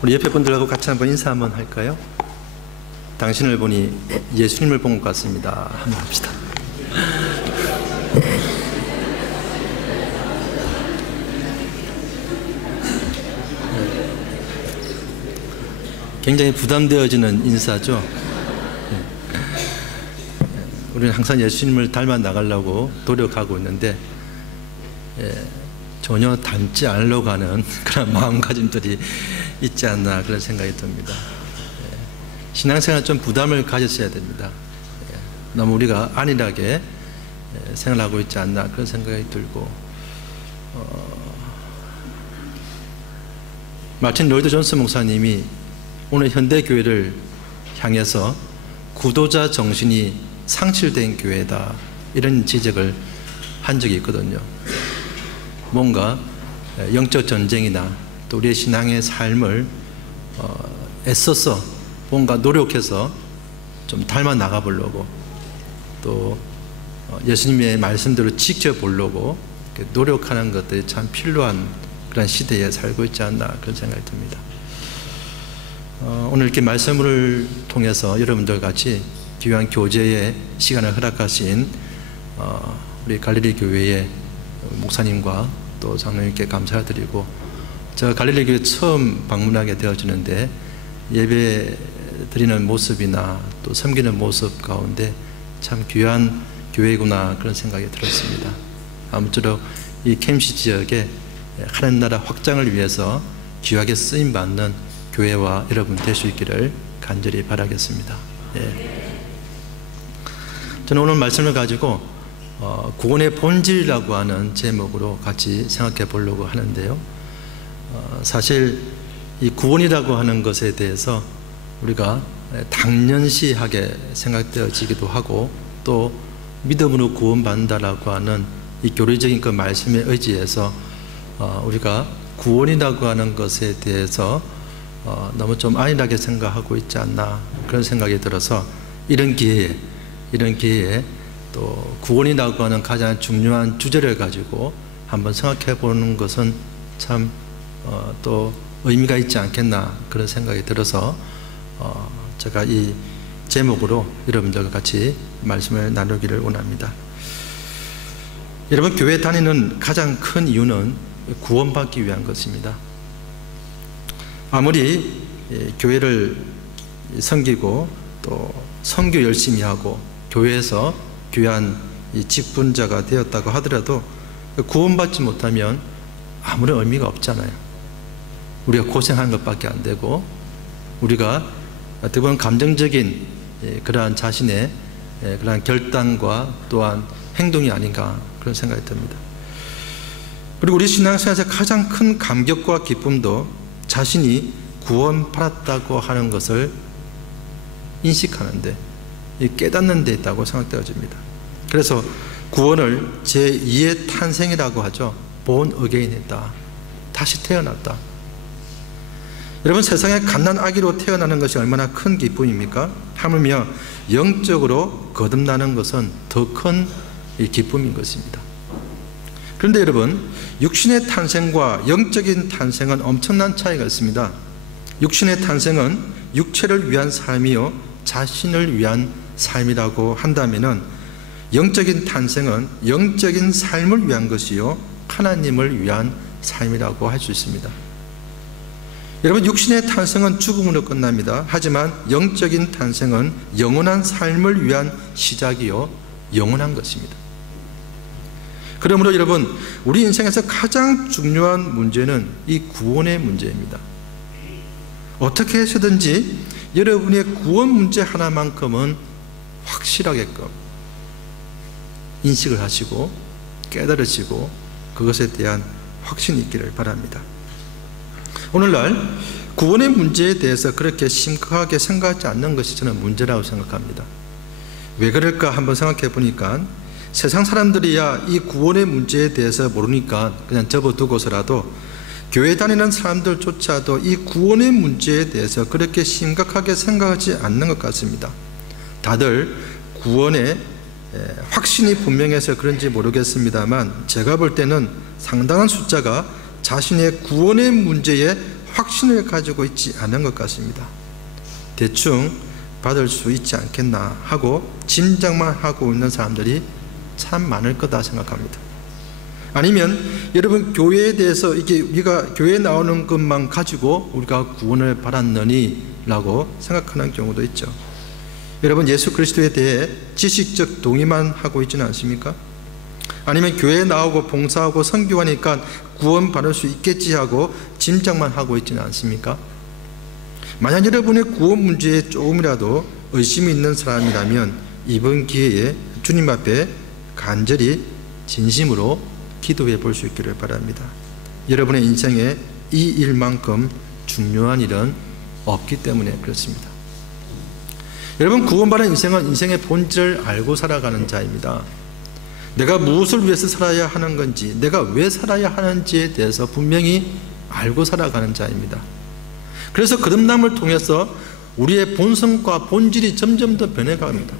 우리 옆에 분들하고 같이 한번 인사 한번 할까요? 당신을 보니 예수님을 본 것 같습니다. 한번 합시다. 굉장히 부담되어지는 인사죠. 우리는 항상 예수님을 닮아 나가려고 노력하고 있는데 전혀 닮지 않으려고 하는 그런 마음가짐들이 있지 않나 그런 생각이 듭니다. 신앙생활 좀 부담을 가졌어야 됩니다. 너무 우리가 안일하게 생활하고 있지 않나 그런 생각이 들고, 마틴 로이드 존스 목사님이 오늘 현대교회를 향해서 구도자 정신이 상실된 교회다 이런 지적을 한 적이 있거든요. 뭔가 영적 전쟁이나 또 우리의 신앙의 삶을 애써서 뭔가 노력해서 좀 닮아 나가 보려고, 또 예수님의 말씀대로 지켜보려고 노력하는 것들이 참 필요한 그런 시대에 살고 있지 않나 그런 생각이 듭니다. 오늘 이렇게 말씀을 통해서 여러분들 같이 귀한 교제의 시간을 허락하신 우리 갈릴리 교회의 목사님과 또 장로님께 감사드리고, 제가 갈릴리 교회 처음 방문하게 되어지는데 예배 드리는 모습이나 또 섬기는 모습 가운데 참 귀한 교회구나 그런 생각이 들었습니다. 아무쪼록 이 캠시 지역에 하나님 나라 확장을 위해서 귀하게 쓰임받는 교회와 여러분 될 수 있기를 간절히 바라겠습니다. 저는 오늘 말씀을 가지고 구원의 본질이라고 하는 제목으로 같이 생각해 보려고 하는데요. 사실 이 구원이라고 하는 것에 대해서 우리가 당연시하게 생각되어지기도 하고, 또 믿음으로 구원받는다라고 하는 이 교리적인 그 말씀에 의지해서 우리가 구원이라고 하는 것에 대해서 너무 좀 안일하게 생각하고 있지 않나 그런 생각이 들어서, 이런 기회에 또 구원이라고 하는 가장 중요한 주제를 가지고 한번 생각해 보는 것은 참 또 의미가 있지 않겠나 그런 생각이 들어서 제가 이 제목으로 여러분들과 같이 말씀을 나누기를 원합니다. 여러분, 교회 다니는 가장 큰 이유는 구원받기 위한 것입니다. 아무리 교회를 섬기고 또 선교 열심히 하고 교회에서 귀한 직분자가 되었다고 하더라도 구원받지 못하면 아무런 의미가 없잖아요. 우리가 고생하는 것밖에 안 되고, 우리가 어떻게 보면 감정적인 그러한 자신의 그러한 결단과 또한 행동이 아닌가 그런 생각이 듭니다. 그리고 우리 신앙생활에서 가장 큰 감격과 기쁨도 자신이 구원받았다고 하는 것을 인식하는데, 깨닫는 데 있다고 생각되어집니다. 그래서 구원을 제2의 탄생이라고 하죠. born again이다. 다시 태어났다. 여러분, 세상에 갓난아기로 태어나는 것이 얼마나 큰 기쁨입니까? 하물며 영적으로 거듭나는 것은 더 큰 기쁨인 것입니다. 그런데 여러분, 육신의 탄생과 영적인 탄생은 엄청난 차이가 있습니다. 육신의 탄생은 육체를 위한 삶이요 자신을 위한 삶이라고 한다면은, 영적인 탄생은 영적인 삶을 위한 것이요 하나님을 위한 삶이라고 할 수 있습니다. 여러분, 육신의 탄생은 죽음으로 끝납니다. 하지만 영적인 탄생은 영원한 삶을 위한 시작이요 영원한 것입니다. 그러므로 여러분, 우리 인생에서 가장 중요한 문제는 이 구원의 문제입니다. 어떻게 해서든지 여러분의 구원 문제 하나만큼은 확실하게끔 인식을 하시고 깨달으시고 그것에 대한 확신이 있기를 바랍니다. 오늘날 구원의 문제에 대해서 그렇게 심각하게 생각하지 않는 것이 저는 문제라고 생각합니다. 왜 그럴까 한번 생각해 보니까, 세상 사람들이야 이 구원의 문제에 대해서 모르니까 그냥 접어두고서라도 교회 다니는 사람들조차도 이 구원의 문제에 대해서 그렇게 심각하게 생각하지 않는 것 같습니다. 다들 구원에 확신이 분명해서 그런지 모르겠습니다만, 제가 볼 때는 상당한 숫자가 자신의 구원의 문제에 확신을 가지고 있지 않은 것 같습니다. 대충 받을 수 있지 않겠나 하고 짐작만 하고 있는 사람들이 참 많을 거다 생각합니다. 아니면 여러분, 교회에 대해서 이게 우리가 교회에 나오는 것만 가지고 우리가 구원을 받았느니 라고 생각하는 경우도 있죠. 여러분, 예수 그리스도에 대해 지식적 동의만 하고 있지는 않습니까? 아니면 교회에 나오고 봉사하고 선교하니까 구원 받을 수 있겠지 하고 짐작만 하고 있지는 않습니까? 만약 여러분의 구원 문제에 조금이라도 의심이 있는 사람이라면 이번 기회에 주님 앞에 간절히 진심으로 기도해 볼 수 있기를 바랍니다. 여러분의 인생에 이 일만큼 중요한 일은 없기 때문에 그렇습니다. 여러분, 구원받은 인생은 인생의 본질을 알고 살아가는 자입니다. 내가 무엇을 위해서 살아야 하는 건지, 내가 왜 살아야 하는지에 대해서 분명히 알고 살아가는 자입니다. 그래서 거듭남을 통해서 우리의 본성과 본질이 점점 더 변해갑니다.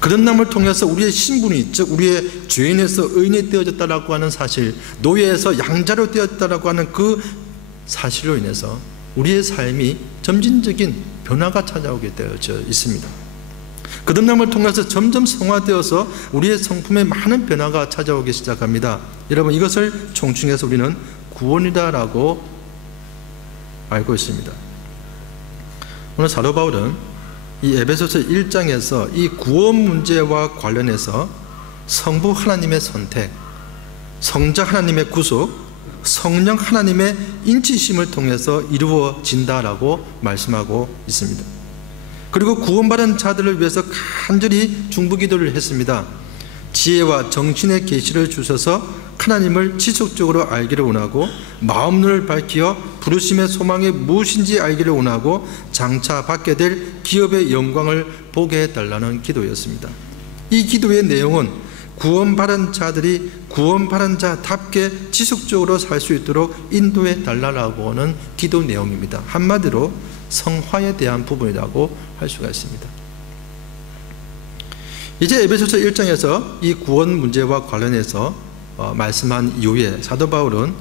거듭남을 통해서 우리의 신분이, 즉 우리의 죄인에서 의인이 되어졌다라고 하는 사실, 노예에서 양자로 되었다라고 하는 그 사실로 인해서 우리의 삶이 점진적인 변화가 찾아오게 되어져 있습니다. 거듭남을 통해서 점점 성화되어서 우리의 성품에 많은 변화가 찾아오기 시작합니다. 여러분, 이것을 총칭해서 우리는 구원이다라고 알고 있습니다. 오늘 사도 바울은 이 에베소서 1장에서 이 구원 문제와 관련해서 성부 하나님의 선택, 성자 하나님의 구속, 성령 하나님의 인치심을 통해서 이루어진다라고 말씀하고 있습니다. 그리고 구원받은 자들을 위해서 간절히 중보기도를 했습니다. 지혜와 정신의 계시를 주셔서 하나님을 지속적으로 알기를 원하고, 마음눈을 밝히어 부르심의 소망이 무엇인지 알기를 원하고, 장차 받게 될 기업의 영광을 보게 해달라는 기도였습니다. 이 기도의 내용은 구원받은 자들이 구원받은 자답게 지속적으로 살 수 있도록 인도해 달라고 하는 기도 내용입니다. 한마디로 성화에 대한 부분이라고 할 수가 있습니다. 이제 에베소서 1장에서 이 구원 문제와 관련해서 말씀한 이후에 사도 바울은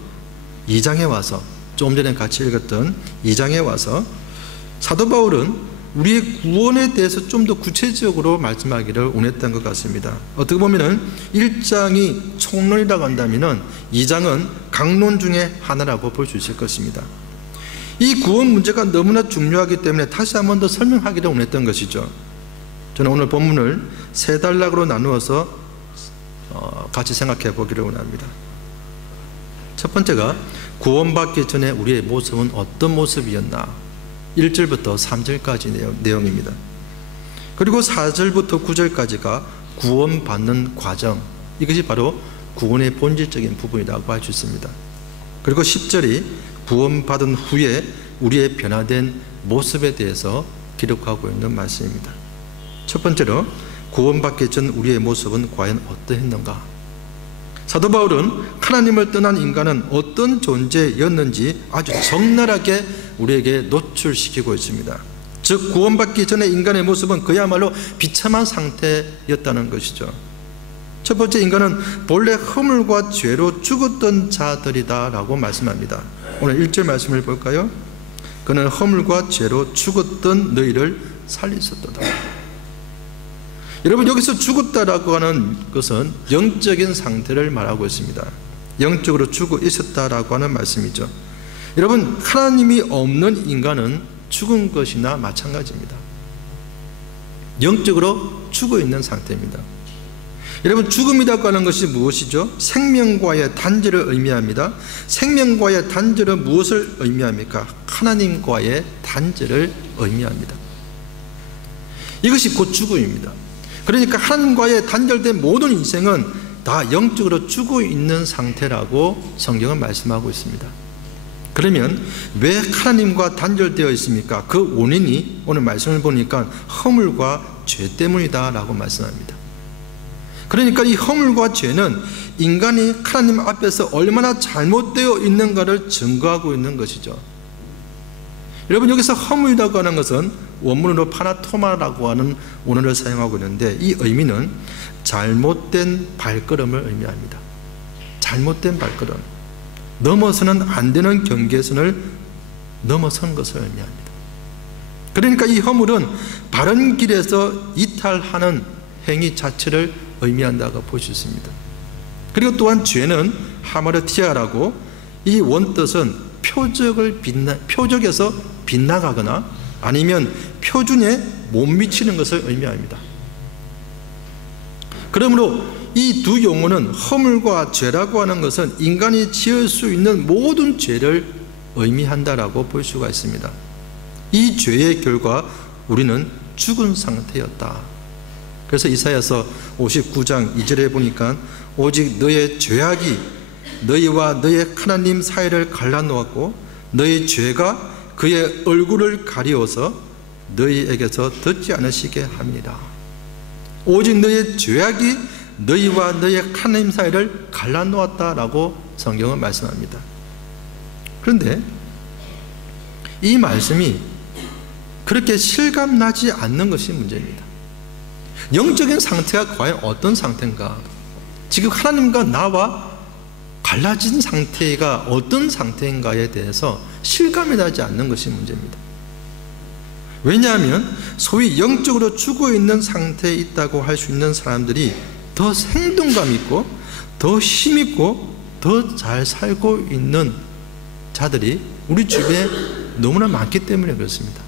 2장에 와서, 조금 전에 같이 읽었던 2장에 와서 사도 바울은 우리의 구원에 대해서 좀 더 구체적으로 말씀하기를 원했던 것 같습니다. 어떻게 보면 1장이 총론이라고 한다면 2장은 강론 중에 하나라고 볼 수 있을 것입니다. 이 구원 문제가 너무나 중요하기 때문에 다시 한 번 더 설명하기를 원했던 것이죠. 저는 오늘 본문을 세 단락으로 나누어서 같이 생각해 보기를 원합니다. 첫 번째가 구원받기 전에 우리의 모습은 어떤 모습이었나, 1절부터 3절까지 내용입니다. 그리고 4절부터 9절까지가 구원받는 과정, 이것이 바로 구원의 본질적인 부분이라고 할 수 있습니다. 그리고 10절이 구원받은 후에 우리의 변화된 모습에 대해서 기록하고 있는 말씀입니다. 첫 번째로 구원받기 전 우리의 모습은 과연 어떠했는가? 사도 바울은 하나님을 떠난 인간은 어떤 존재였는지 아주 적나라하게 우리에게 노출시키고 있습니다. 즉, 구원받기 전에 인간의 모습은 그야말로 비참한 상태였다는 것이죠. 첫 번째, 인간은 본래 허물과 죄로 죽었던 자들이다 라고 말씀합니다. 오늘 1절 말씀을 볼까요? 그는 허물과 죄로 죽었던 너희를 살리셨도다. 여러분, 여기서 죽었다라고 하는 것은 영적인 상태를 말하고 있습니다. 영적으로 죽어 있었다라고 하는 말씀이죠. 여러분, 하나님이 없는 인간은 죽은 것이나 마찬가지입니다. 영적으로 죽어 있는 상태입니다. 여러분, 죽음이라고 하는 것이 무엇이죠? 생명과의 단절을 의미합니다. 생명과의 단절은 무엇을 의미합니까? 하나님과의 단절을 의미합니다. 이것이 곧 죽음입니다. 그러니까 하나님과의 단절된 모든 인생은 다 영적으로 죽어 있는 상태라고 성경은 말씀하고 있습니다. 그러면 왜 하나님과 단절되어 있습니까? 그 원인이 오늘 말씀을 보니까 허물과 죄 때문이다 라고 말씀합니다. 그러니까 이 허물과 죄는 인간이 하나님 앞에서 얼마나 잘못되어 있는가를 증거하고 있는 것이죠. 여러분, 여기서 허물이라고 하는 것은 원문으로 파나토마라고 하는 원어를 사용하고 있는데, 이 의미는 잘못된 발걸음을 의미합니다. 잘못된 발걸음. 넘어서는 안 되는 경계선을 넘어선 것을 의미합니다. 그러니까 이 허물은 바른 길에서 이탈하는 행위 자체를 의미한다고 볼 수 있습니다. 그리고 또한 죄는 하마르티아라고 이 원뜻은 표적에서 빗나가거나 아니면 표준에 못 미치는 것을 의미합니다. 그러므로 이 두 용어는 허물과 죄라고 하는 것은 인간이 지을 수 있는 모든 죄를 의미한다라고 볼 수가 있습니다. 이 죄의 결과 우리는 죽은 상태였다. 그래서 이사야서 59장 2절에 보니까 오직 너의 죄악이 너희와 너의 하나님 사이를 갈라놓았고 너희 죄가 그의 얼굴을 가리워서 너희에게서 듣지 않으시게 합니다. 오직 너의 죄악이 너희와 너의 하나님 사이를 갈라놓았다라고 성경은 말씀합니다. 그런데 이 말씀이 그렇게 실감나지 않는 것이 문제입니다. 영적인 상태가 과연 어떤 상태인가? 지금 하나님과 나와 갈라진 상태가 어떤 상태인가에 대해서 실감이 나지 않는 것이 문제입니다. 왜냐하면 소위 영적으로 죽어 있는 상태에 있다고 할 수 있는 사람들이 더 생동감 있고 더 힘있고 더 잘 살고 있는 자들이 우리 주변에 너무나 많기 때문에 그렇습니다.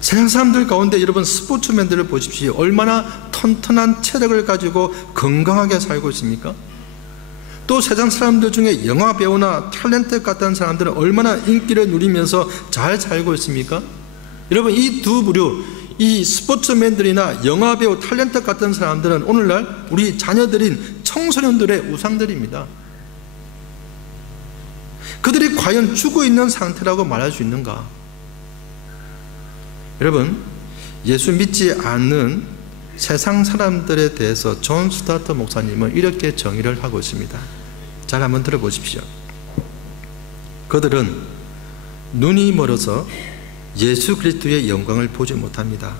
세상 사람들 가운데 여러분 스포츠맨들을 보십시오. 얼마나 튼튼한 체력을 가지고 건강하게 살고 있습니까? 또 세상 사람들 중에 영화 배우나 탤런트 같은 사람들은 얼마나 인기를 누리면서 잘 살고 있습니까? 여러분 이 두 부류, 이 스포츠맨들이나 영화 배우, 탤런트 같은 사람들은 오늘날 우리 자녀들인 청소년들의 우상들입니다. 그들이 과연 죽어있는 상태라고 말할 수 있는가? 여러분 예수 믿지 않는 세상 사람들에 대해서 존 스타트 목사님은 이렇게 정의를 하고 있습니다. 잘 한번 들어보십시오. 그들은 눈이 멀어서 예수 그리스도의 영광을 보지 못합니다.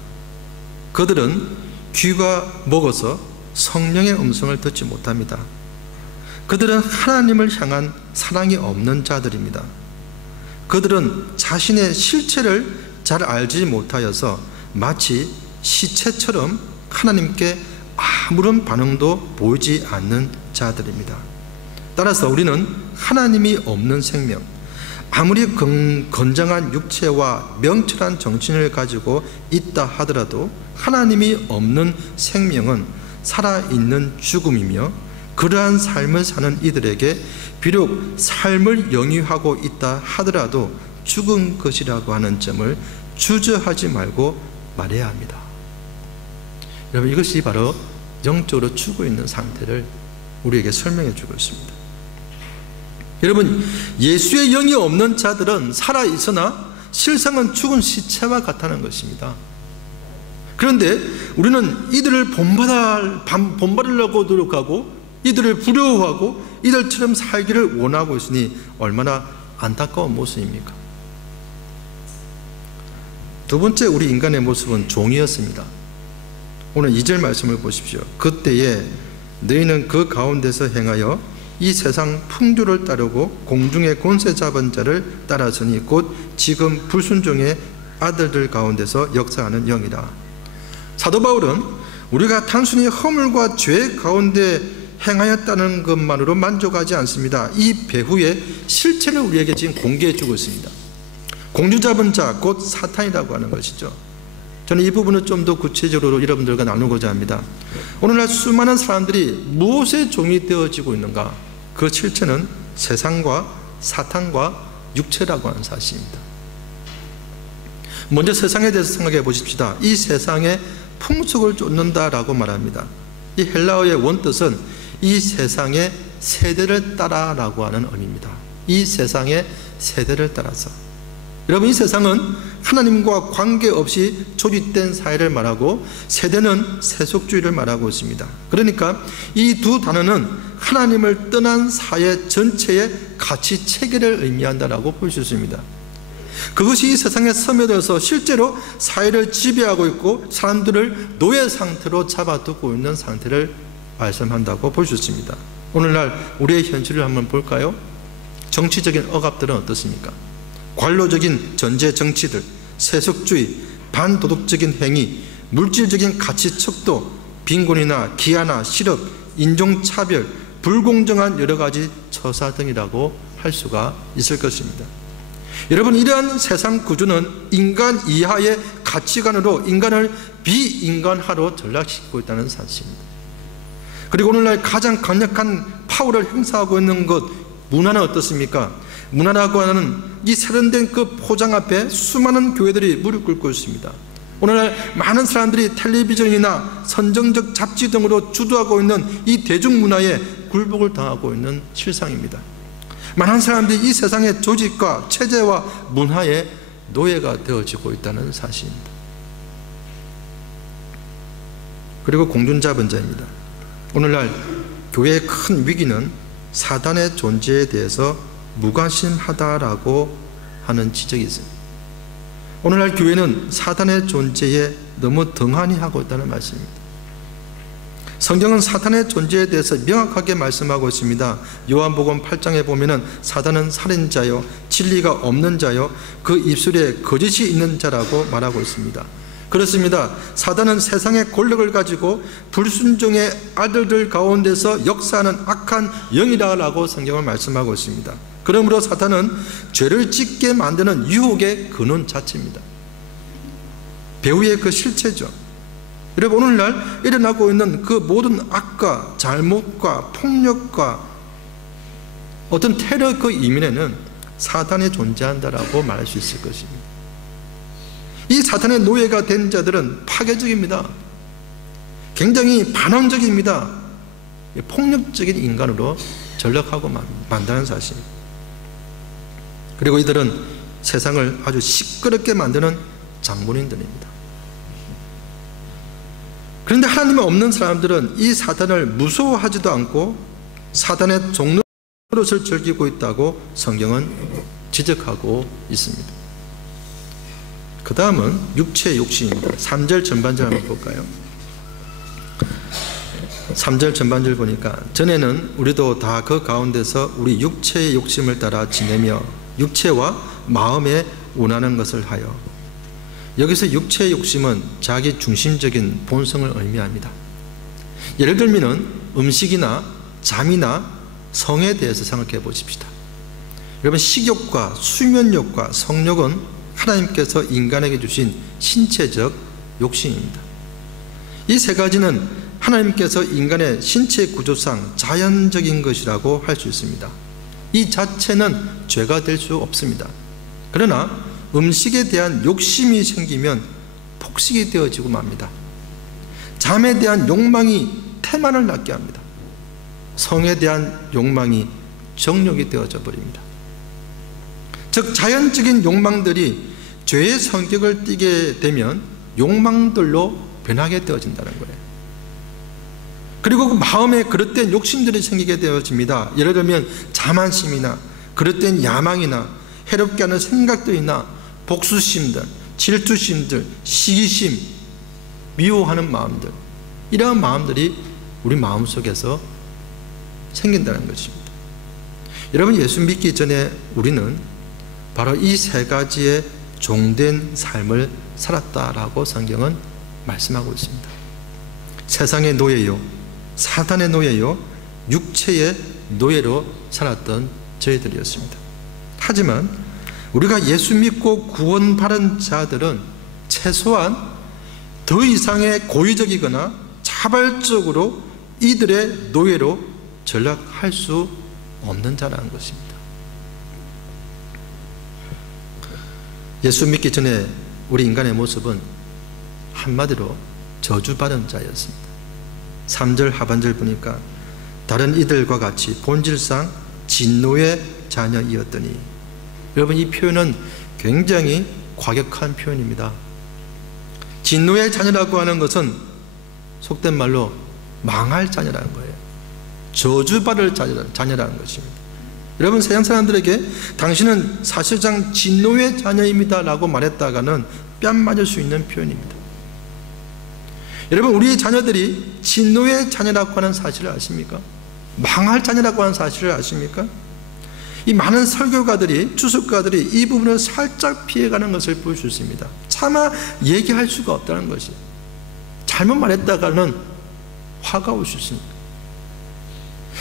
그들은 귀가 먹어서 성령의 음성을 듣지 못합니다. 그들은 하나님을 향한 사랑이 없는 자들입니다. 그들은 자신의 실체를 잘 알지 못하여서 마치 시체처럼 하나님께 아무런 반응도 보이지 않는 자들입니다. 따라서 우리는 하나님이 없는 생명, 아무리 건장한 육체와 명철한 정신을 가지고 있다 하더라도 하나님이 없는 생명은 살아있는 죽음이며 그러한 삶을 사는 이들에게 비록 삶을 영위하고 있다 하더라도 죽은 것이라고 하는 점을 주저하지 말고 말해야 합니다. 여러분 이것이 바로 영적으로 죽어 있는 상태를 우리에게 설명해 주고 있습니다. 여러분 예수의 영이 없는 자들은 살아있으나 실상은 죽은 시체와 같다는 것입니다. 그런데 우리는 이들을 본받으려고 노력하고 이들을 부러워하고 이들처럼 살기를 원하고 있으니 얼마나 안타까운 모습입니까? 두 번째 우리 인간의 모습은 종이었습니다. 오늘 2절 말씀을 보십시오. 그때에 너희는 그 가운데서 행하여 이 세상 풍조를 따르고 공중의 권세 잡은 자를 따라서니 곧 지금 불순종의 아들들 가운데서 역사하는 영이라. 사도 바울은 우리가 단순히 허물과 죄 가운데 행하였다는 것만으로 만족하지 않습니다. 이 배후의 실체를 우리에게 지금 공개해 주고 있습니다. 공주 잡은 자 곧 사탄이라고 하는 것이죠. 저는 이 부분을 좀 더 구체적으로 여러분들과 나누고자 합니다. 오늘날 수많은 사람들이 무엇의 종이 되어지고 있는가? 그 실체는 세상과 사탄과 육체라고 하는 사실입니다. 먼저 세상에 대해서 생각해 보십시다. 이 세상의 풍속을 쫓는다라고 말합니다. 이 헬라어의 원뜻은 이 세상의 세대를 따라라고 하는 의미입니다. 이 세상의 세대를 따라서. 여러분 이 세상은 하나님과 관계없이 조직된 사회를 말하고 세대는 세속주의를 말하고 있습니다. 그러니까 이 두 단어는 하나님을 떠난 사회 전체의 가치 체계를 의미한다라고 볼 수 있습니다. 그것이 이 세상에 스며들어서 실제로 사회를 지배하고 있고 사람들을 노예 상태로 잡아두고 있는 상태를 말씀한다고 볼 수 있습니다. 오늘날 우리의 현실을 한번 볼까요? 정치적인 억압들은 어떻습니까? 관료적인 전제 정치들, 세속주의, 반도덕적인 행위, 물질적인 가치 척도, 빈곤이나 기아나 실업, 인종차별, 불공정한 여러 가지 처사 등이라고 할 수가 있을 것입니다. 여러분, 이러한 세상 구조는 인간 이하의 가치관으로 인간을 비인간화로 전락시키고 있다는 사실입니다. 그리고 오늘날 가장 강력한 파워를 행사하고 있는 것, 문화는 어떻습니까? 문화라고 하는 이 세련된 그 포장 앞에 수많은 교회들이 무릎 꿇고 있습니다. 오늘날 많은 사람들이 텔레비전이나 선정적 잡지 등으로 주도하고 있는 이 대중문화에 굴복을 당하고 있는 실상입니다. 많은 사람들이 이 세상의 조직과 체제와 문화의 노예가 되어지고 있다는 사실입니다. 그리고 공중자본자입니다. 오늘날 교회의 큰 위기는 사단의 존재에 대해서 무관심하다라고 하는 지적이 있습니다. 오늘날 교회는 사단의 존재에 너무 등한히 하고 있다는 말씀입니다. 성경은 사탄의 존재에 대해서 명확하게 말씀하고 있습니다. 요한복음 8장에 보면은 사단은 살인자요, 진리가 없는 자요, 그 입술에 거짓이 있는 자라고 말하고 있습니다. 그렇습니다. 사단은 세상의 권력을 가지고 불순종의 아들들 가운데서 역사하는 악한 영이라고 성경을 말씀하고 있습니다. 그러므로 사탄은 죄를 짓게 만드는 유혹의 근원 자체입니다. 배후의 그 실체죠. 여러분, 오늘날 일어나고 있는 그 모든 악과 잘못과 폭력과 어떤 테러 그 이면에는 사탄이 존재한다라고 말할 수 있을 것입니다. 이 사탄의 노예가 된 자들은 파괴적입니다. 굉장히 반항적입니다. 폭력적인 인간으로 전락하고 만다는 사실입니다. 그리고 이들은 세상을 아주 시끄럽게 만드는 장본인들입니다. 그런데 하나님이 없는 사람들은 이 사탄을 무서워하지도 않고 사탄의 종노릇을 즐기고 있다고 성경은 지적하고 있습니다. 그 다음은 육체의 욕심입니다. 3절 전반절 한번 볼까요? 3절 전반절 보니까 전에는 우리도 다 그 가운데서 우리 육체의 욕심을 따라 지내며 육체와 마음에 원하는 것을 하여. 여기서 육체의 욕심은 자기 중심적인 본성을 의미합니다. 예를 들면 음식이나 잠이나 성에 대해서 생각해 보십시다. 여러분, 식욕과 수면욕과 성욕은 하나님께서 인간에게 주신 신체적 욕심입니다. 이 세 가지는 하나님께서 인간의 신체 구조상 자연적인 것이라고 할 수 있습니다. 이 자체는 죄가 될 수 없습니다. 그러나 음식에 대한 욕심이 생기면 폭식이 되어지고 맙니다. 잠에 대한 욕망이 태만을 낳게 합니다. 성에 대한 욕망이 정욕이 되어져 버립니다. 즉, 자연적인 욕망들이 죄의 성격을 띠게 되면 욕망들로 변하게 되어진다는 거예요. 그리고 그 마음에 그릇된 욕심들이 생기게 되어집니다. 예를 들면 자만심이나 그릇된 야망이나 해롭게 하는 생각들이나 복수심들, 질투심들, 시기심, 미워하는 마음들, 이러한 마음들이 우리 마음속에서 생긴다는 것입니다. 여러분, 예수 믿기 전에 우리는 바로 이 세 가지의 종된 삶을 살았다라고 성경은 말씀하고 있습니다. 세상의 노예요, 사탄의 노예요, 육체의 노예로 살았던 저희들이었습니다. 하지만 우리가 예수 믿고 구원받은 자들은 최소한 더 이상의 고의적이거나 자발적으로 이들의 노예로 전락할 수 없는 자라는 것입니다. 예수 믿기 전에 우리 인간의 모습은 한마디로 저주받은 자였습니다. 3절 하반절 보니까 다른 이들과 같이 본질상 진노의 자녀이었더니. 여러분, 이 표현은 굉장히 과격한 표현입니다. 진노의 자녀라고 하는 것은 속된 말로 망할 자녀라는 거예요. 저주받을 자녀라는 것입니다. 여러분, 세상 사람들에게 당신은 사실상 진노의 자녀입니다 라고 말했다가는 뺨 맞을 수 있는 표현입니다. 여러분, 우리의 자녀들이 진노의 자녀라고 하는 사실을 아십니까? 망할 자녀라고 하는 사실을 아십니까? 이 많은 설교가들이, 주석가들이 이 부분을 살짝 피해가는 것을 볼 수 있습니다. 차마 얘기할 수가 없다는 것이, 잘못 말했다가는 화가 올 수 있습니다.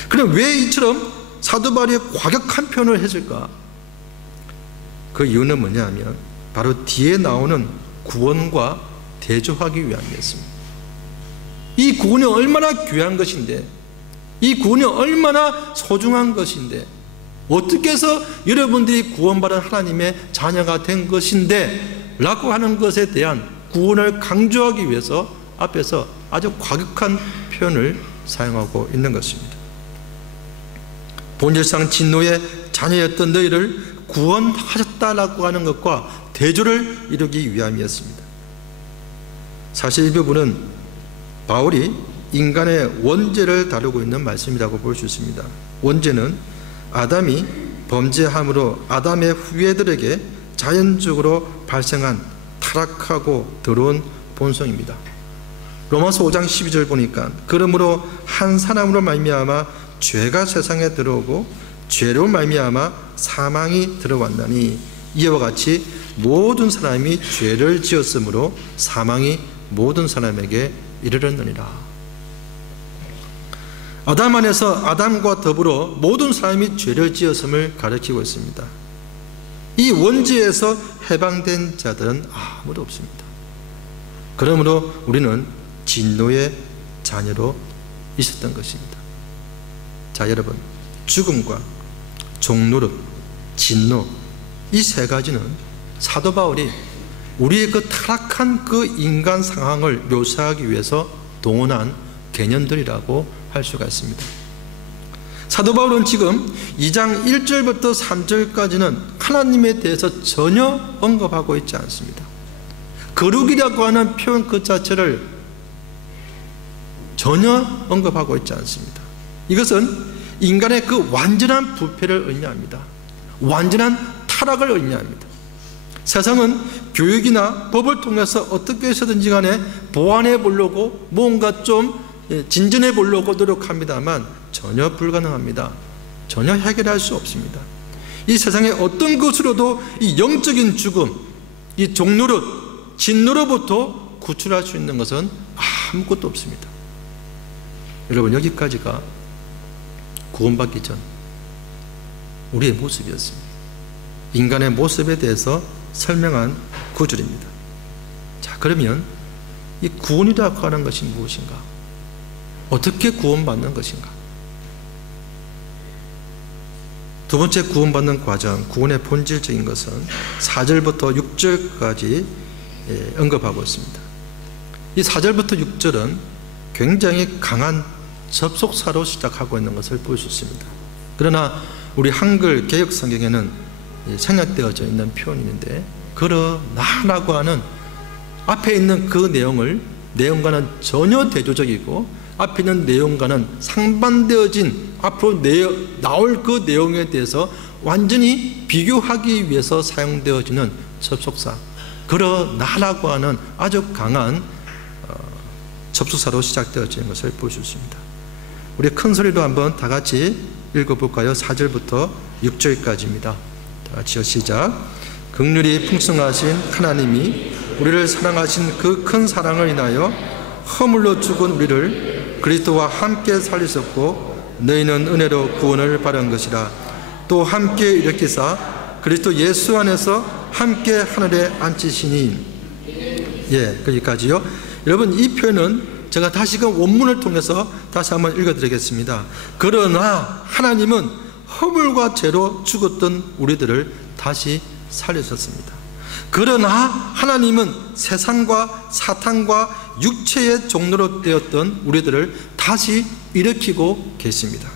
그럼 왜 이처럼 사도 바울이 과격한 표현을 했을까? 그 이유는 뭐냐면 바로 뒤에 나오는 구원과 대조하기 위함이었습니다. 이 구원이 얼마나 귀한 것인데, 이 구원이 얼마나 소중한 것인데, 어떻게 해서 여러분들이 구원받은 하나님의 자녀가 된 것인데 라고 하는 것에 대한 구원을 강조하기 위해서 앞에서 아주 과격한 표현을 사용하고 있는 것입니다. 본질상 진노의 자녀였던 너희를 구원하셨다라고 하는 것과 대조를 이루기 위함이었습니다. 사실 이 부분은 바울이 인간의 원죄를 다루고 있는 말씀이라고 볼 수 있습니다. 원죄는 아담이 범죄함으로 아담의 후예들에게 자연적으로 발생한 타락하고 더러운 본성입니다. 로마서 5장 12절 보니까 그러므로 한 사람으로 말미암아 죄가 세상에 들어오고 죄로 말미암아 사망이 들어왔나니 이와 같이 모든 사람이 죄를 지었으므로 사망이 모든 사람에게 이르렀느니라. 아담 안에서 아담과 더불어 모든 사람이 죄를 지었음을 가리키고 있습니다. 이 원죄에서 해방된 자들은 아무도 없습니다. 그러므로 우리는 진노의 자녀로 있었던 것입니다. 자, 여러분, 죽음과 종노릇, 진노, 이 세 가지는 사도 바울이 우리의 그 타락한 그 인간 상황을 묘사하기 위해서 동원한 개념들이라고 할 수가 있습니다. 사도 바울은 지금 2장 1절부터 3절까지는 하나님에 대해서 전혀 언급하고 있지 않습니다. 거룩이라고 하는 표현 그 자체를 전혀 언급하고 있지 않습니다. 이것은 인간의 그 완전한 부패를 의미합니다. 완전한 타락을 의미합니다. 세상은 교육이나 법을 통해서 어떻게 해서든지 간에 보완해 보려고 뭔가 좀 진전해 보려고 노력합니다만 전혀 불가능합니다. 전혀 해결할 수 없습니다. 이 세상의 어떤 것으로도 이 영적인 죽음, 이 종노릇, 진노로부터 구출할 수 있는 것은 아무것도 없습니다. 여러분, 여기까지가 구원받기 전 우리의 모습이었습니다. 인간의 모습에 대해서 설명한 구절입니다. 자, 그러면 이 구원이라고 하는 것이 무엇인가? 어떻게 구원받는 것인가? 두 번째 구원받는 과정, 구원의 본질적인 것은 4절부터 6절까지 언급하고 있습니다. 이 4절부터 6절은 굉장히 강한 접속사로 시작하고 있는 것을 볼 수 있습니다. 그러나 우리 한글 개역 성경에는 생략되어져 있는 표현이 있는데, 그러나라고 하는 앞에 있는 그 내용과는 전혀 대조적이고 앞에 있는 내용과는 상반되어진 앞으로 나올 그 내용에 대해서 완전히 비교하기 위해서 사용되어지는 접속사, 그러나라고 하는 아주 강한 접속사로 시작되어지는 것을 볼 수 있습니다. 우리 큰 소리로 한번 다 같이 읽어볼까요? 4절부터 6절까지입니다. 다 같이요, 시작. 긍휼이 풍성하신 하나님이 우리를 사랑하신 그 큰 사랑을 인하여 허물로 죽은 우리를 그리스도와 함께 살리셨고 너희는 은혜로 구원을 받은 것이라. 또 함께 일으키사 그리스도 예수 안에서 함께 하늘에 앉히시니. 거기까지요. 여러분, 이 표현은 제가 다시금 원문을 통해서 다시 한번 읽어드리겠습니다. 그러나 하나님은 허물과 죄로 죽었던 우리들을 다시 살리셨습니다. 그러나 하나님은 세상과 사탄과 육체의 종로로 되었던 우리들을 다시 일으키고 계십니다.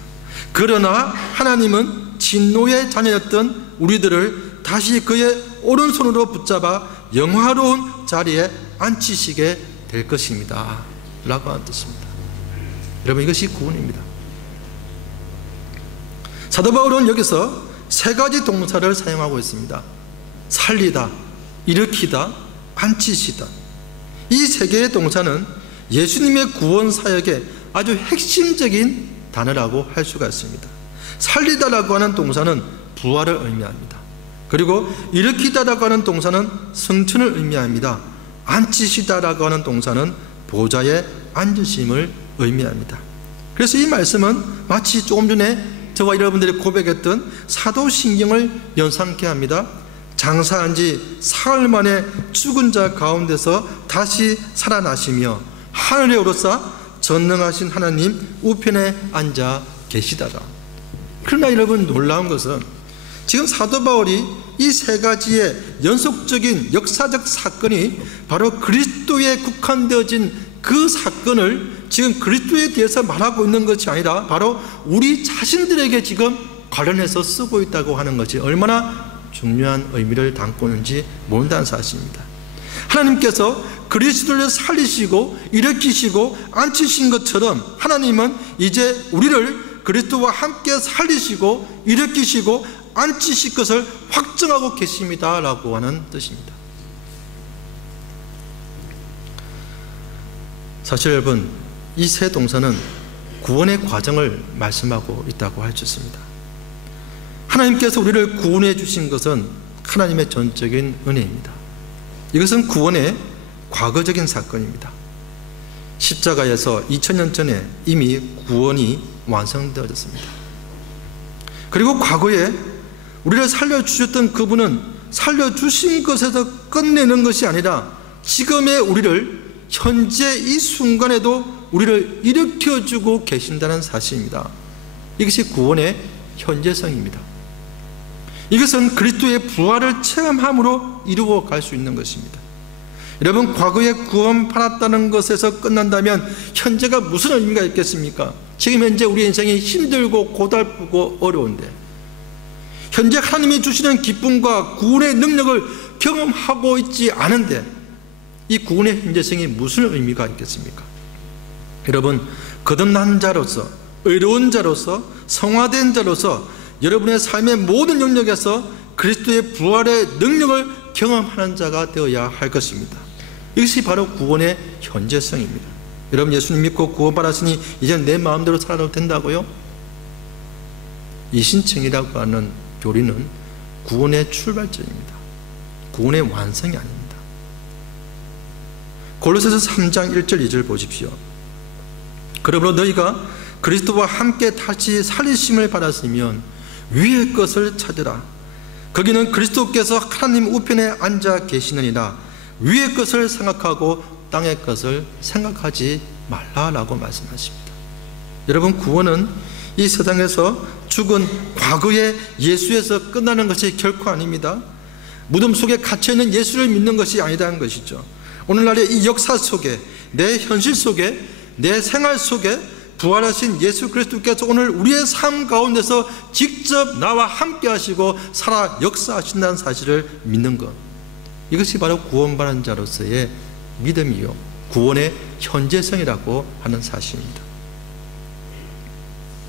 그러나 하나님은 진노의 자녀였던 우리들을 다시 그의 오른손으로 붙잡아 영화로운 자리에 앉히시게 될 것입니다 라고 하는 뜻입니다. 여러분, 이것이 구원입니다. 사도 바울은 여기서 세 가지 동사를 사용하고 있습니다. 살리다, 일으키다, 앉히시다. 이 세 개의 동사는 예수님의 구원 사역의 아주 핵심적인 단어라고 할 수가 있습니다. 살리다라고 하는 동사는 부활을 의미합니다. 그리고 일으키다라고 하는 동사는 승천을 의미합니다. 앉히시다라고 하는 동사는 보좌에 앉으심을 의미합니다. 그래서 이 말씀은 마치 조금 전에 저와 여러분들이 고백했던 사도신경을 연상케 합니다. 장사한 지 사흘 만에 죽은 자 가운데서 다시 살아나시며 하늘에 오르사 전능하신 하나님 우편에 앉아 계시다라. 그러나 여러분, 놀라운 것은 지금 사도 바울이 이 세 가지의 연속적인 역사적 사건이 바로 그리스도에 국한되어진 그 사건을 지금 그리스도에 대해서 말하고 있는 것이 아니라 바로 우리 자신들에게 지금 관련해서 쓰고 있다고 하는 것이 얼마나 중요한 의미를 담고 있는지 모른다는 사실입니다. 하나님께서 그리스도를 살리시고 일으키시고 앉히신 것처럼 하나님은 이제 우리를 그리스도와 함께 살리시고 일으키시고 앉히실 것을 확정하고 계십니다 라고 하는 뜻입니다. 사실 여러분, 이 세 동사는 구원의 과정을 말씀하고 있다고 할 수 있습니다. 하나님께서 우리를 구원해 주신 것은 하나님의 전적인 은혜입니다. 이것은 구원의 과거적인 사건입니다. 십자가에서 2000년 전에 이미 구원이 완성되어졌습니다. 그리고 과거에 우리를 살려주셨던 그분은 살려주신 것에서 끝내는 것이 아니라 지금의 우리를 현재 이 순간에도 우리를 일으켜주고 계신다는 사실입니다. 이것이 구원의 현재성입니다. 이것은 그리스도의 부활을 체험함으로 이루어 갈 수 있는 것입니다. 여러분, 과거에 구원받았다는 것에서 끝난다면 현재가 무슨 의미가 있겠습니까? 지금 현재 우리 인생이 힘들고 고달프고 어려운데 현재 하나님이 주시는 기쁨과 구원의 능력을 경험하고 있지 않은데 이 구원의 현재성이 무슨 의미가 있겠습니까? 여러분, 거듭난 자로서, 의로운 자로서, 성화된 자로서 여러분의 삶의 모든 영역에서 그리스도의 부활의 능력을 경험하는 자가 되어야 할 것입니다. 이것이 바로 구원의 현재성입니다. 여러분, 예수님 믿고 구원받았으니 이제 내 마음대로 살아도 된다고요? 이신청이라고 하는 교리는 구원의 출발점입니다. 구원의 완성이 아닙니다. 골로새서 3장 1절 2절 보십시오. 그러므로 너희가 그리스도와 함께 다시 살리심을 받았으면 위의 것을 찾으라. 거기는 그리스도께서 하나님 우편에 앉아 계시느니라. 위의 것을 생각하고 땅의 것을 생각하지 말라라고 말씀하십니다. 여러분, 구원은 이 세상에서 죽은 과거의 예수에서 끝나는 것이 결코 아닙니다. 무덤 속에 갇혀있는 예수를 믿는 것이 아니라는 것이죠. 오늘날의 이 역사 속에, 내 현실 속에, 내 생활 속에 부활하신 예수 그리스도께서 오늘 우리의 삶 가운데서 직접 나와 함께 하시고 살아 역사하신다는 사실을 믿는 것, 이것이 바로 구원받은 자로서의 믿음이요, 구원의 현재성이라고 하는 사실입니다.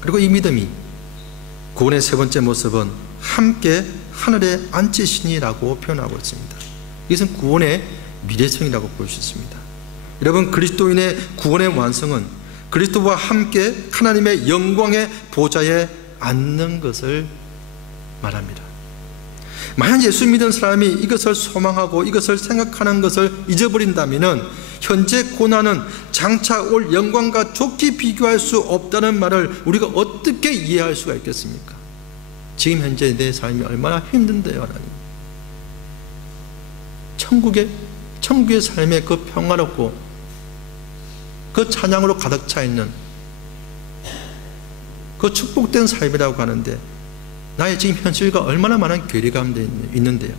그리고 이 믿음이 구원의 세 번째 모습은 함께 하늘에 앉히시니라고 표현하고 있습니다. 이것은 구원의 미래성이라고 볼 수 있습니다. 여러분, 그리스도인의 구원의 완성은 그리스도와 함께 하나님의 영광의 보좌에 앉는 것을 말합니다. 만약 예수 믿은 사람이 이것을 소망하고 이것을 생각하는 것을 잊어버린다면 현재 고난은 장차 올 영광과 좋게 비교할 수 없다는 말을 우리가 어떻게 이해할 수가 있겠습니까? 지금 현재 내 삶이 얼마나 힘든데요, 하나님. 천국의 삶의 그 평화롭고 그 찬양으로 가득 차 있는 그 축복된 삶이라고 하는데 나의 지금 현실과 얼마나 많은 괴리감이 있는데요.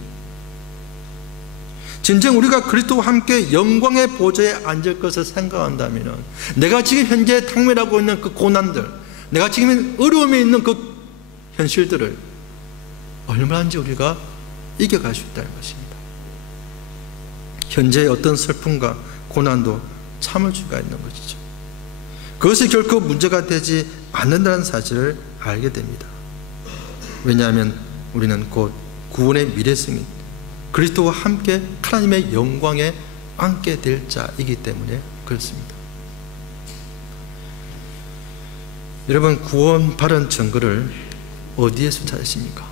진정 우리가 그리스도와 함께 영광의 보좌에 앉을 것을 생각한다면 내가 지금 현재 당면하고 있는 그 고난들, 내가 지금 어려움에 있는 그 현실들을 얼마든지 우리가 이겨갈 수 있다는 것입니다. 현재의 어떤 슬픔과 고난도 참을 수가 있는 것이죠. 그것이 결코 문제가 되지 않는다는 사실을 알게 됩니다. 왜냐하면 우리는 곧 구원의 미래성인 그리스도와 함께 하나님의 영광에 앉게 될 자이기 때문에 그렇습니다. 여러분, 구원받은 증거를 어디에서 찾으십니까?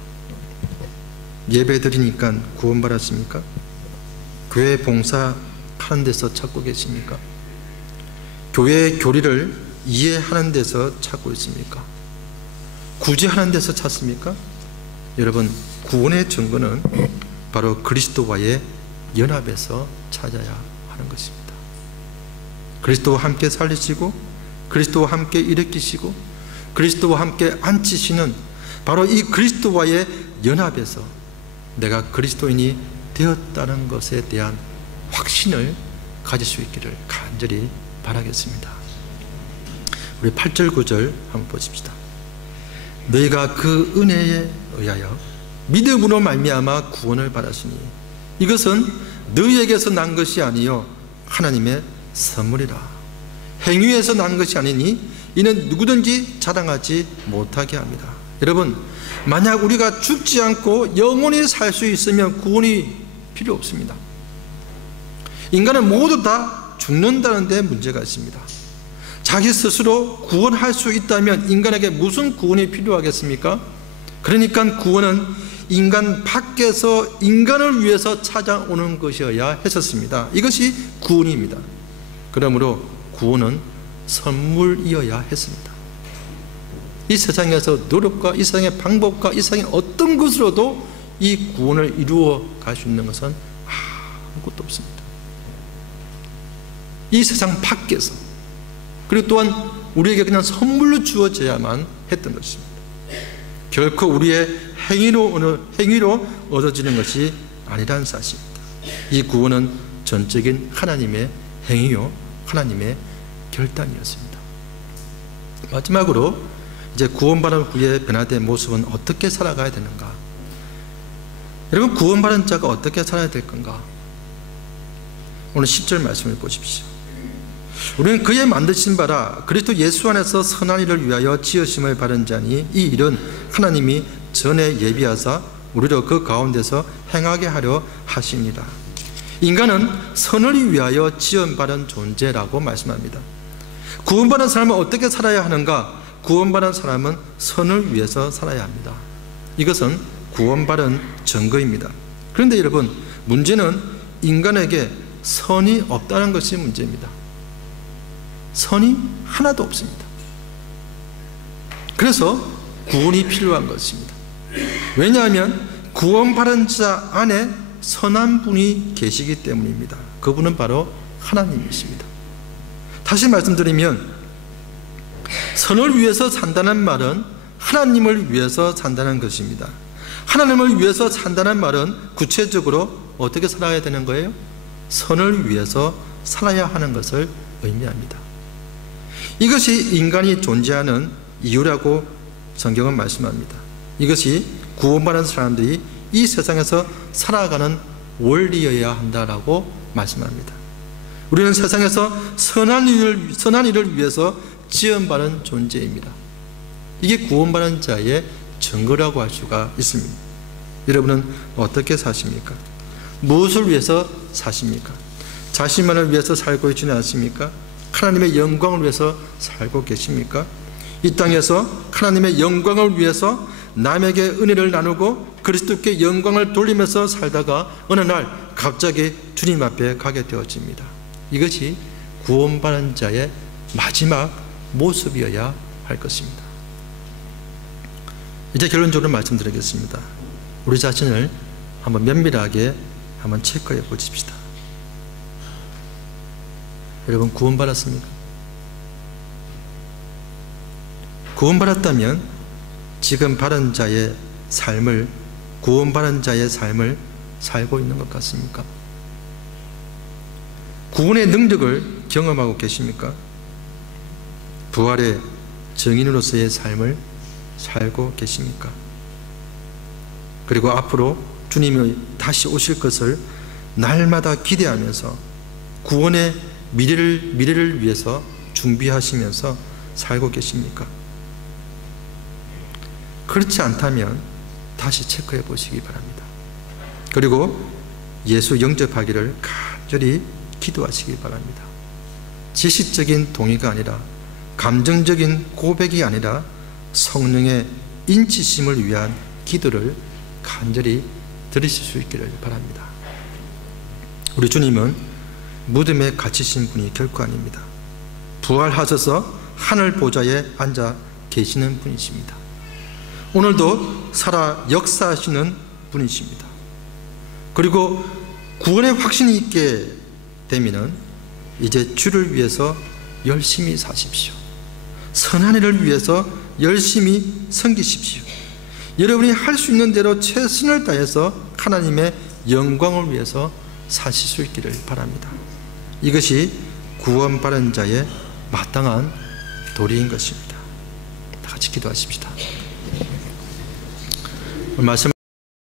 예배 드리니까 구원받았습니까? 교회 봉사하는 데서 찾고 계십니까? 교회 교리를 이해하는 데서 찾고 있습니까? 구제하는 데서 찾습니까? 여러분, 구원의 증거는 바로 그리스도와의 연합에서 찾아야 하는 것입니다. 그리스도와 함께 살리시고 그리스도와 함께 일으키시고 그리스도와 함께 앉히시는 바로 이 그리스도와의 연합에서 내가 그리스도인이 되었다는 것에 대한 확신을 가질 수 있기를 간절히 바라겠습니다. 우리 8절 9절 한번 보십시다. 너희가 그 은혜에 의하여 믿음으로 말미암아 구원을 받았으니 이것은 너희에게서 난 것이 아니요 하나님의 선물이라. 행위에서 난 것이 아니니 이는 누구든지 자랑하지 못하게 합니다. 여러분, 만약 우리가 죽지 않고 영원히 살 수 있으면 구원이 필요 없습니다. 인간은 모두 다 죽는다는 데 문제가 있습니다. 자기 스스로 구원할 수 있다면 인간에게 무슨 구원이 필요하겠습니까? 그러니까 구원은 인간 밖에서 인간을 위해서 찾아오는 것이어야 했었습니다. 이것이 구원입니다. 그러므로 구원은 선물이어야 했습니다. 이 세상에서 노력과 이 세상의 방법과 이 세상의 어떤 것으로도 이 구원을 이루어 갈 수 있는 것은 아무것도 없습니다. 이 세상 밖에서, 그리고 또한 우리에게 그냥 선물로 주어져야만 했던 것입니다. 결코 우리의 행위로 얻어지는 것이 아니라는 사실입니다. 이 구원은 전적인 하나님의 행위요 하나님의 결단이었습니다. 마지막으로 이제 구원받은 후에 변화된 모습은 어떻게 살아가야 되는가? 여러분, 구원받은 자가 어떻게 살아야 될 건가? 오늘 10절 말씀을 보십시오. 우리는 그의 만드신 바라 그리스도 예수 안에서 선한 일을 위하여 지으심을 받은 자니 이 일은 하나님이 전에 예비하사 우리로 그 가운데서 행하게 하려 하십니다. 인간은 선을 위하여 지음받은 존재라고 말씀합니다. 구원받은 사람은 어떻게 살아야 하는가? 구원받은 사람은 선을 위해서 살아야 합니다. 이것은 구원받은 증거입니다. 그런데 여러분, 문제는 인간에게 선이 없다는 것이 문제입니다. 선이 하나도 없습니다. 그래서 구원이 필요한 것입니다. 왜냐하면 구원받은 자 안에 선한 분이 계시기 때문입니다. 그분은 바로 하나님이십니다. 다시 말씀드리면 선을 위해서 산다는 말은 하나님을 위해서 산다는 것입니다. 하나님을 위해서 산다는 말은 구체적으로 어떻게 살아야 되는 거예요? 선을 위해서 살아야 하는 것을 의미합니다. 이것이 인간이 존재하는 이유라고 성경은 말씀합니다. 이것이 구원받은 사람들이 이 세상에서 살아가는 원리여야 한다라고 말씀합니다. 우리는 세상에서 선한 일을 위해서 지음받은 존재입니다. 이게 구원받은 자의 증거라고 할 수가 있습니다. 여러분은 어떻게 사십니까? 무엇을 위해서 사십니까? 자신만을 위해서 살고 있지는 않습니까? 하나님의 영광을 위해서 살고 계십니까? 이 땅에서 하나님의 영광을 위해서 남에게 은혜를 나누고 그리스도께 영광을 돌리면서 살다가 어느 날 갑자기 주님 앞에 가게 되어집니다. 이것이 구원받은 자의 마지막 모습이어야 할 것입니다. 이제 결론적으로 말씀드리겠습니다. 우리 자신을 한번 면밀하게 한번 체크해 보십시다. 여러분, 구원받았습니까? 구원받았다면 지금 받은 자의 삶을, 구원받은 자의 삶을 살고 있는 것 같습니까? 구원의 능력을 경험하고 계십니까? 부활의 증인으로서의 삶을 살고 계십니까? 그리고 앞으로 주님이 다시 오실 것을 날마다 기대하면서 구원의 미래를 위해서 준비하시면서 살고 계십니까? 그렇지 않다면 다시 체크해 보시기 바랍니다. 그리고 예수 영접하기를 간절히 기도하시기 바랍니다. 지식적인 동의가 아니라 감정적인 고백이 아니라 성령의 인치심을 위한 기도를 간절히 드리실 수 있기를 바랍니다. 우리 주님은 무덤에 갇히신 분이 결코 아닙니다. 부활하셔서 하늘 보좌에 앉아 계시는 분이십니다. 오늘도 살아 역사하시는 분이십니다. 그리고 구원의 확신이 있게 되면은 이제 주를 위해서 열심히 사십시오. 선한 일을 위해서 열심히 섬기십시오. 여러분이 할 수 있는 대로 최선을 다해서 하나님의 영광을 위해서 사실 수 있기를 바랍니다. 이것이 구원받은 자의 마땅한 도리인 것입니다. 다 같이 기도하십시다. 말씀